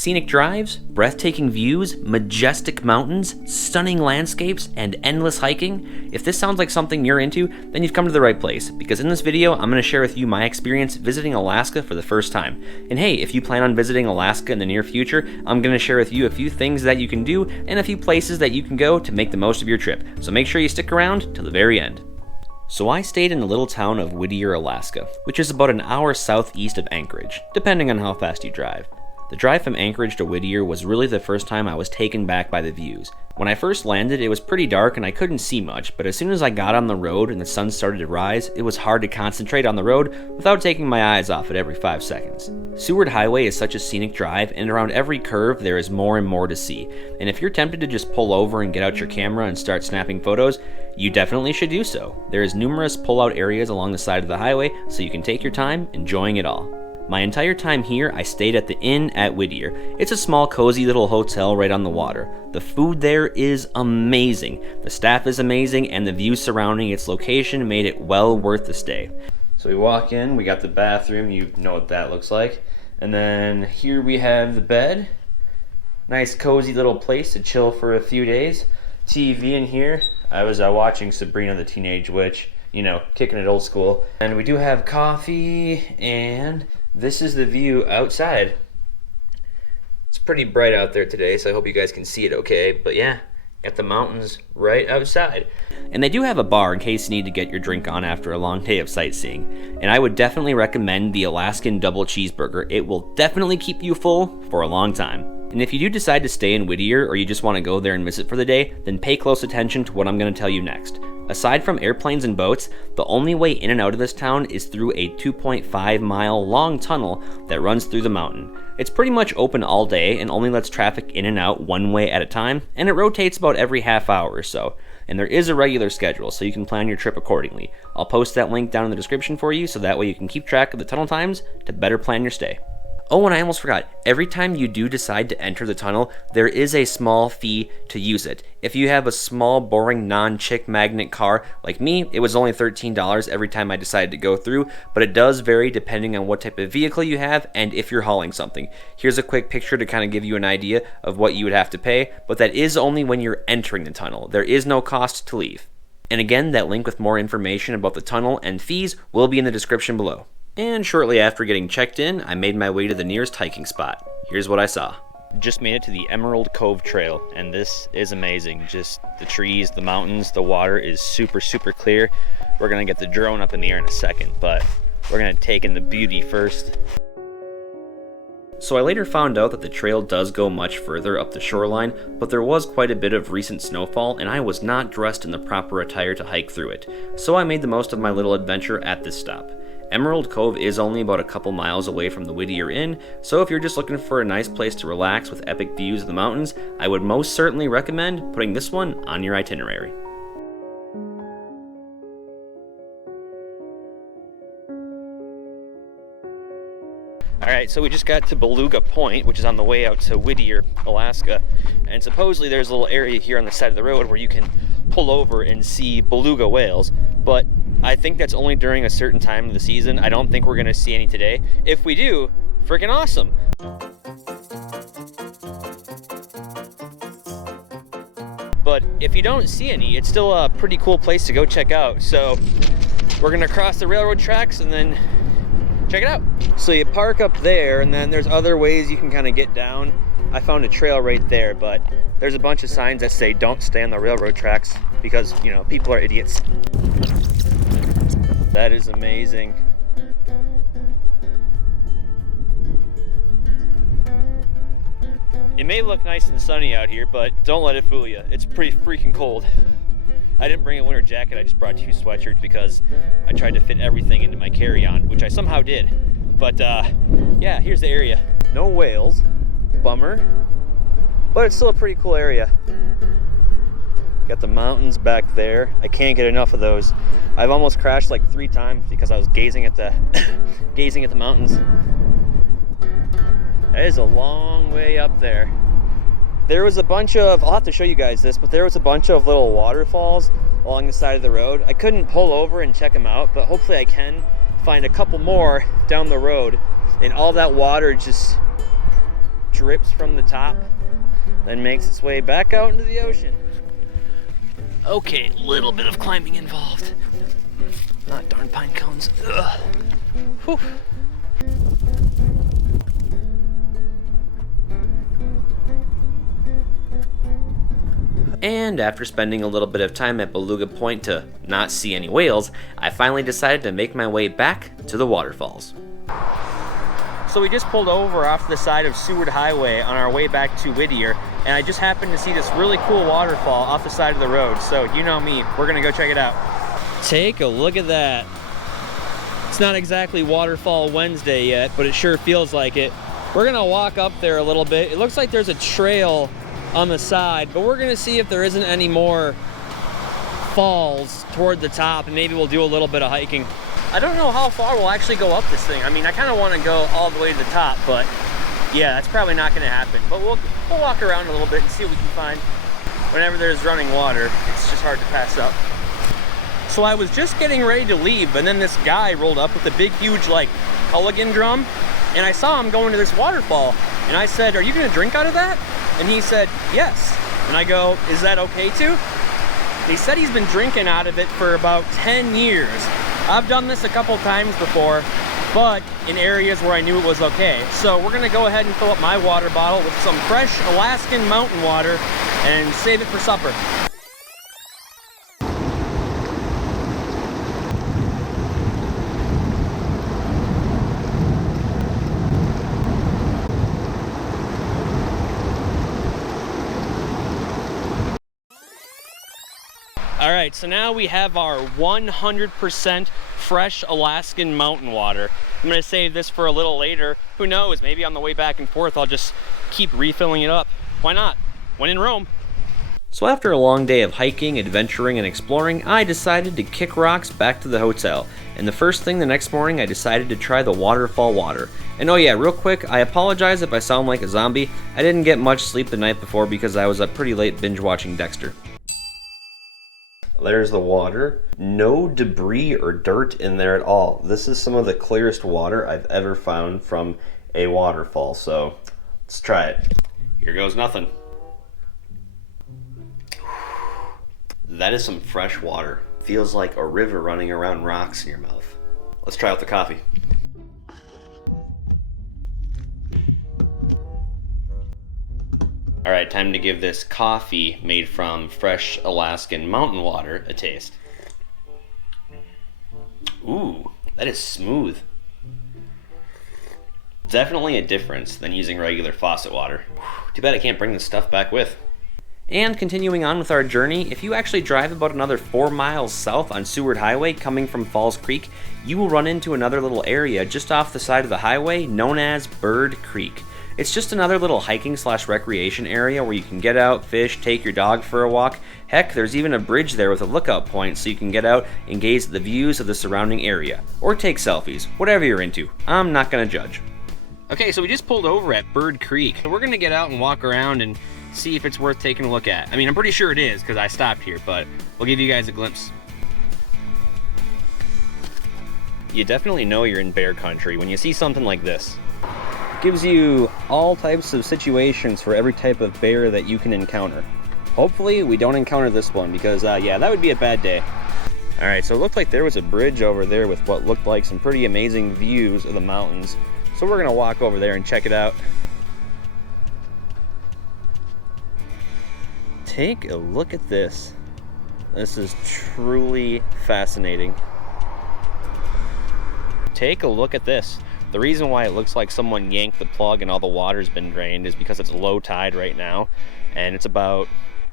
Scenic drives, breathtaking views, majestic mountains, stunning landscapes, and endless hiking? If this sounds like something you're into, then you've come to the right place, because in this video, I'm going to share with you my experience visiting Alaska for the first time. And hey, if you plan on visiting Alaska in the near future, I'm going to share with you a few things that you can do and a few places that you can go to make the most of your trip. So make sure you stick around till the very end. So I stayed in the little town of Whittier, Alaska, which is about an hour southeast of Anchorage, depending on how fast you drive. The drive from Anchorage to Whittier was really the first time I was taken back by the views. When I first landed, it was pretty dark and I couldn't see much, but as soon as I got on the road and the sun started to rise, it was hard to concentrate on the road without taking my eyes off it every 5 seconds. Seward Highway is such a scenic drive, and around every curve there is more and more to see. And if you're tempted to just pull over and get out your camera and start snapping photos, you definitely should do so. There is numerous pull-out areas along the side of the highway, so you can take your time enjoying it all. My entire time here, I stayed at the Inn at Whittier. It's a small, cozy little hotel right on the water. The food there is amazing, the staff is amazing, and the views surrounding its location made it well worth the stay. So we walk in, we got the bathroom, you know what that looks like. And then here we have the bed. Nice, cozy little place to chill for a few days. TV in here. I was watching Sabrina the Teenage Witch, you know, kicking it old school. And we do have coffee, and this is the view outside. It's pretty bright out there today, so I hope you guys can see it okay. But yeah, got the mountains right outside. And they do have a bar in case you need to get your drink on after a long day of sightseeing. And I would definitely recommend the Alaskan Double Cheeseburger. It will definitely keep you full for a long time. And if you do decide to stay in Whittier, or you just want to go there and visit for the day, then pay close attention to what I'm going to tell you next. Aside from airplanes and boats, the only way in and out of this town is through a 2.5-mile long tunnel that runs through the mountain. It's pretty much open all day and only lets traffic in and out one way at a time, and it rotates about every half hour or so. And there is a regular schedule, so you can plan your trip accordingly. I'll post that link down in the description for you, so that way you can keep track of the tunnel times to better plan your stay. Oh, and I almost forgot, every time you do decide to enter the tunnel, there is a small fee to use it. If you have a small, boring, non-chick magnet car like me, it was only $13 every time I decided to go through, but it does vary depending on what type of vehicle you have and if you're hauling something. Here's a quick picture to kind of give you an idea of what you would have to pay, but that is only when you're entering the tunnel. There is no cost to leave. And again, that link with more information about the tunnel and fees will be in the description below. And shortly after getting checked in, I made my way to the nearest hiking spot. Here's what I saw. Just made it to the Emerald Cove Trail, and this is amazing. Just the trees, the mountains, the water is super, super clear. We're gonna get the drone up in the air in a second, but we're gonna take in the beauty first. So I later found out that the trail does go much further up the shoreline, but there was quite a bit of recent snowfall, and I was not dressed in the proper attire to hike through it. So I made the most of my little adventure at this stop. Emerald Cove is only about a couple miles away from the Whittier Inn, so if you're just looking for a nice place to relax with epic views of the mountains, I would most certainly recommend putting this one on your itinerary. Alright, so we just got to Beluga Point, which is on the way out to Whittier, Alaska, and supposedly there's a little area here on the side of the road where you can pull over and see beluga whales, but I think that's only during a certain time of the season. I don't think we're gonna see any today. If we do, freaking awesome. But if you don't see any, it's still a pretty cool place to go check out. So we're gonna cross the railroad tracks and then check it out. So you park up there, and then there's other ways you can kind of get down. I found a trail right there, but there's a bunch of signs that say don't stay on the railroad tracks because, you know, people are idiots. That is amazing. It may look nice and sunny out here, but don't let it fool you. It's pretty freaking cold. I didn't bring a winter jacket, I just brought 2 sweatshirts because I tried to fit everything into my carry-on, which I somehow did. But yeah, here's the area. No whales, bummer, but it's still a pretty cool area. Got the mountains back there. I can't get enough of those. I've almost crashed like 3 times because I was gazing at the gazing at the mountains. That is a long way up there. There was a bunch of, I'll have to show you guys this, but there was a bunch of little waterfalls along the side of the road. I couldn't pull over and check them out, but hopefully I can find a couple more down the road. And all that water just drips from the top, then makes its way back out into the ocean. Okay, little bit of climbing involved. Not darn pine cones. Ugh. Whew. And after spending a little bit of time at Beluga Point to not see any whales, I finally decided to make my way back to the waterfalls. So we just pulled over off the side of Seward Highway on our way back to Whittier, and I just happened to see this really cool waterfall off the side of the road. So you know me, we're gonna go check it out. Take a look at that. It's not exactly Waterfall Wednesday yet, but it sure feels like it. We're gonna walk up there a little bit. It looks like there's a trail on the side, but we're gonna see if there isn't any more falls toward the top, and maybe we'll do a little bit of hiking. I don't know how far we'll actually go up this thing. I mean, I kind of want to go all the way to the top, but yeah, that's probably not going to happen. But we'll walk around a little bit and see what we can find. Whenever there's running water, it's just hard to pass up. So I was just getting ready to leave, and then this guy rolled up with a big, huge, like, Culligan drum, and I saw him going to this waterfall, and I said, "Are you going to drink out of that?" And he said, "Yes." And I go, "Is that okay too?" And he said he's been drinking out of it for about 10 years. I've done this a couple times before, but in areas where I knew it was okay. So we're gonna go ahead and fill up my water bottle with some fresh Alaskan mountain water and save it for supper. All right, so now we have our 100% fresh Alaskan mountain water. I'm gonna save this for a little later. Who knows, maybe on the way back and forth, I'll just keep refilling it up. Why not? When in Rome. So after a long day of hiking, adventuring, and exploring, I decided to kick rocks back to the hotel. And the first thing the next morning, I decided to try the waterfall water. And oh yeah, real quick, I apologize if I sound like a zombie. I didn't get much sleep the night before because I was up pretty late binge watching Dexter. There's the water. No debris or dirt in there at all. This is some of the clearest water I've ever found from a waterfall, so let's try it. Here goes nothing. That is some fresh water. Feels like a river running around rocks in your mouth. Let's try out the coffee. All right, time to give this coffee made from fresh Alaskan mountain water a taste. Ooh, that is smooth. Definitely a difference than using regular faucet water. Too bad I can't bring this stuff back with. And continuing on with our journey, if you actually drive about another 4 miles south on Seward Highway coming from Falls Creek, you will run into another little area just off the side of the highway known as Bird Creek. It's just another little hiking/recreation area where you can get out, fish, take your dog for a walk. Heck, there's even a bridge there with a lookout point so you can get out and gaze at the views of the surrounding area. Or take selfies, whatever you're into. I'm not gonna judge. Okay, so we just pulled over at Bird Creek. We're gonna get out and walk around and see if it's worth taking a look at. I mean, I'm pretty sure it is because I stopped here, but we'll give you guys a glimpse. You definitely know you're in bear country when you see something like this. Gives you all types of situations for every type of bear that you can encounter. Hopefully we don't encounter this one because yeah, that would be a bad day. All right, so it looked like there was a bridge over there with what looked like some pretty amazing views of the mountains. So we're gonna walk over there and check it out. Take a look at this. This is truly fascinating. Take a look at this. The reason why it looks like someone yanked the plug and all the water's been drained is because it's low tide right now, and it's about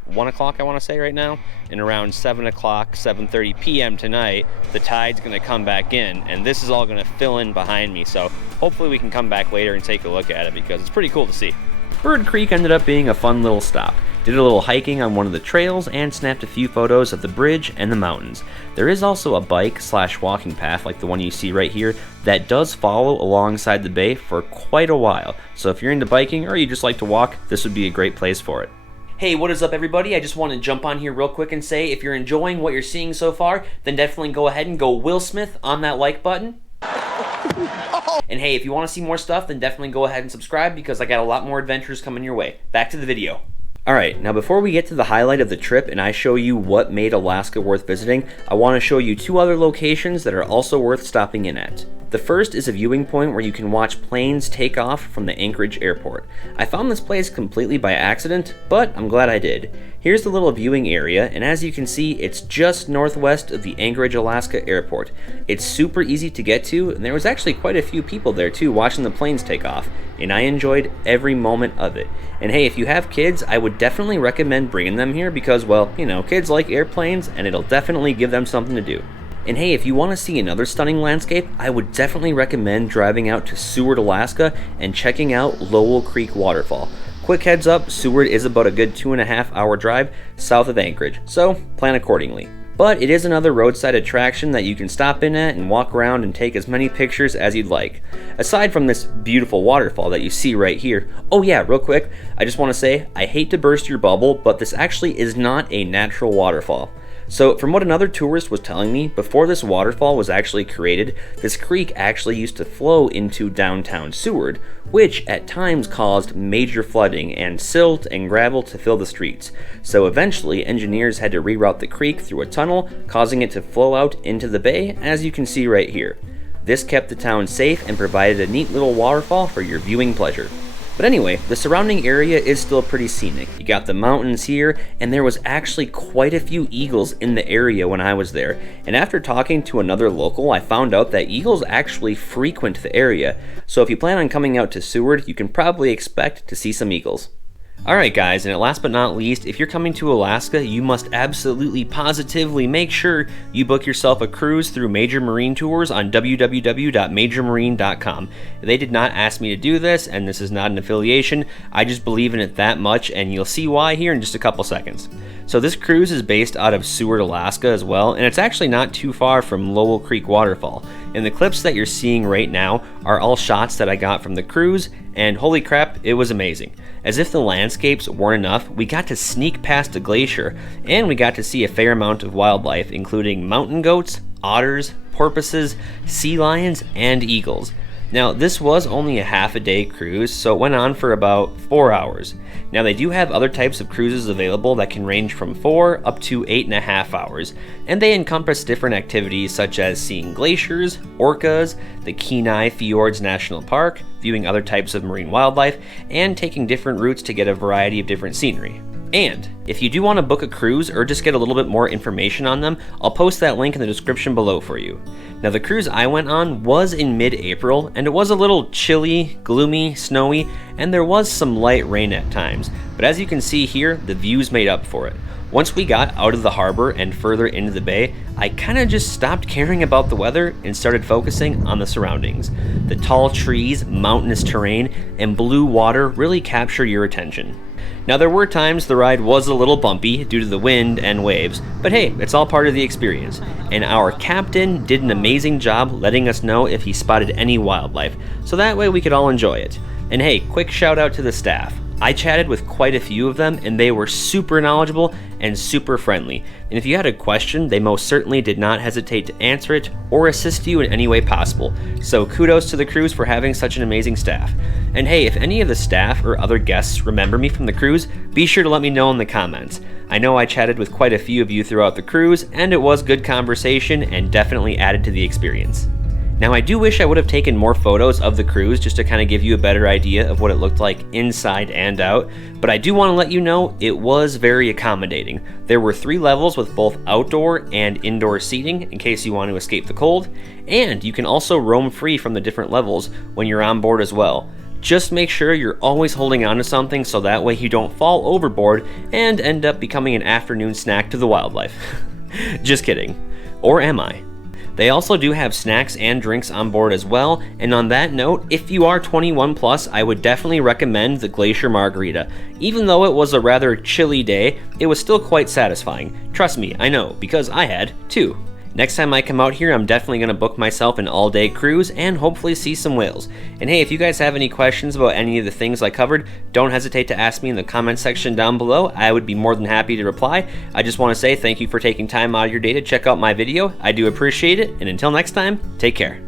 1 o'clock, I want to say right now, and around 7 o'clock, 7:30 p.m. tonight, the tide's going to come back in, and this is all going to fill in behind me, so hopefully we can come back later and take a look at it because it's pretty cool to see. Bird Creek ended up being a fun little stop. Did a little hiking on one of the trails and snapped a few photos of the bridge and the mountains. There is also a bike/walking path like the one you see right here that does follow alongside the bay for quite a while. So if you're into biking or you just like to walk, this would be a great place for it. Hey, what is up everybody? I just want to jump on here real quick and say if you're enjoying what you're seeing so far, then definitely go ahead and go Will Smith on that like button. And hey, if you want to see more stuff, then definitely go ahead and subscribe because I got a lot more adventures coming your way. Back to the video. Alright, now before we get to the highlight of the trip and I show you what made Alaska worth visiting, I want to show you two other locations that are also worth stopping in at. The first is a viewing point where you can watch planes take off from the Anchorage airport. I found this place completely by accident, but I'm glad I did. Here's the little viewing area, and as you can see, it's just northwest of the Anchorage, Alaska airport. It's super easy to get to, and there was actually quite a few people there too watching the planes take off, and I enjoyed every moment of it. And hey, if you have kids, I would definitely recommend bringing them here because, well, you know, kids like airplanes, and it'll definitely give them something to do. And hey, if you want to see another stunning landscape, I would definitely recommend driving out to Seward, Alaska and checking out Lowell Creek Waterfall. Quick heads up, Seward is about a good 2.5 hour drive south of Anchorage, so plan accordingly. But it is another roadside attraction that you can stop in at and walk around and take as many pictures as you'd like. Aside from this beautiful waterfall that you see right here. Oh yeah, real quick, I just want to say, I hate to burst your bubble, but this actually is not a natural waterfall. So from what another tourist was telling me, before this waterfall was actually created, this creek actually used to flow into downtown Seward, which at times caused major flooding and silt and gravel to fill the streets. So eventually engineers had to reroute the creek through a tunnel, causing it to flow out into the bay, as you can see right here. This kept the town safe and provided a neat little waterfall for your viewing pleasure. But anyway, the surrounding area is still pretty scenic. You got the mountains here, and there was actually quite a few eagles in the area when I was there. And after talking to another local, I found out that eagles actually frequent the area. So if you plan on coming out to Seward, you can probably expect to see some eagles. Alright guys, and last but not least, if you're coming to Alaska, you must absolutely positively make sure you book yourself a cruise through Major Marine Tours on www.majormarine.com. They did not ask me to do this, and this is not an affiliation. I just believe in it that much, and you'll see why here in just a couple seconds. So this cruise is based out of Seward, Alaska as well, and it's actually not too far from Lowell Creek Waterfall. And the clips that you're seeing right now are all shots that I got from the cruise, and holy crap, it was amazing. As if the landscapes weren't enough, we got to sneak past a glacier, and we got to see a fair amount of wildlife, including mountain goats, otters, porpoises, sea lions, and eagles. Now, this was only a half-a-day cruise, so it went on for about 4 hours. Now, they do have other types of cruises available that can range from 4 up to 8.5 hours, and they encompass different activities such as seeing glaciers, orcas, the Kenai Fjords National Park, viewing other types of marine wildlife, and taking different routes to get a variety of different scenery. And if you do want to book a cruise or just get a little bit more information on them, I'll post that link in the description below for you. Now the cruise I went on was in mid-April, and it was a little chilly, gloomy, snowy, and there was some light rain at times. But as you can see here, the views made up for it. Once we got out of the harbor and further into the bay, I kinda just stopped caring about the weather and started focusing on the surroundings. The tall trees, mountainous terrain, and blue water really capture your attention. Now there were times the ride was a little bumpy due to the wind and waves, but hey, it's all part of the experience. And our captain did an amazing job letting us know if he spotted any wildlife, so that way we could all enjoy it. And hey, quick shout out to the staff. I chatted with quite a few of them, and they were super knowledgeable and super friendly. And if you had a question, they most certainly did not hesitate to answer it or assist you in any way possible. So kudos to the cruise for having such an amazing staff. And hey, if any of the staff or other guests remember me from the cruise, be sure to let me know in the comments. I know I chatted with quite a few of you throughout the cruise, and it was good conversation and definitely added to the experience. Now I do wish I would have taken more photos of the cruise just to kind of give you a better idea of what it looked like inside and out, but I do want to let you know it was very accommodating. There were 3 levels with both outdoor and indoor seating in case you want to escape the cold, and you can also roam free from the different levels when you're on board as well. Just make sure you're always holding on to something so that way you don't fall overboard and end up becoming an afternoon snack to the wildlife. Just kidding. Or am I? They also do have snacks and drinks on board as well, and on that note, if you are 21 plus, I would definitely recommend the Glacier Margarita. Even though it was a rather chilly day, it was still quite satisfying. Trust me, I know, because I had too. Next time I come out here, I'm definitely going to book myself an all-day cruise and hopefully see some whales. And hey, if you guys have any questions about any of the things I covered, don't hesitate to ask me in the comment section down below. I would be more than happy to reply. I just want to say thank you for taking time out of your day to check out my video. I do appreciate it, and until next time, take care.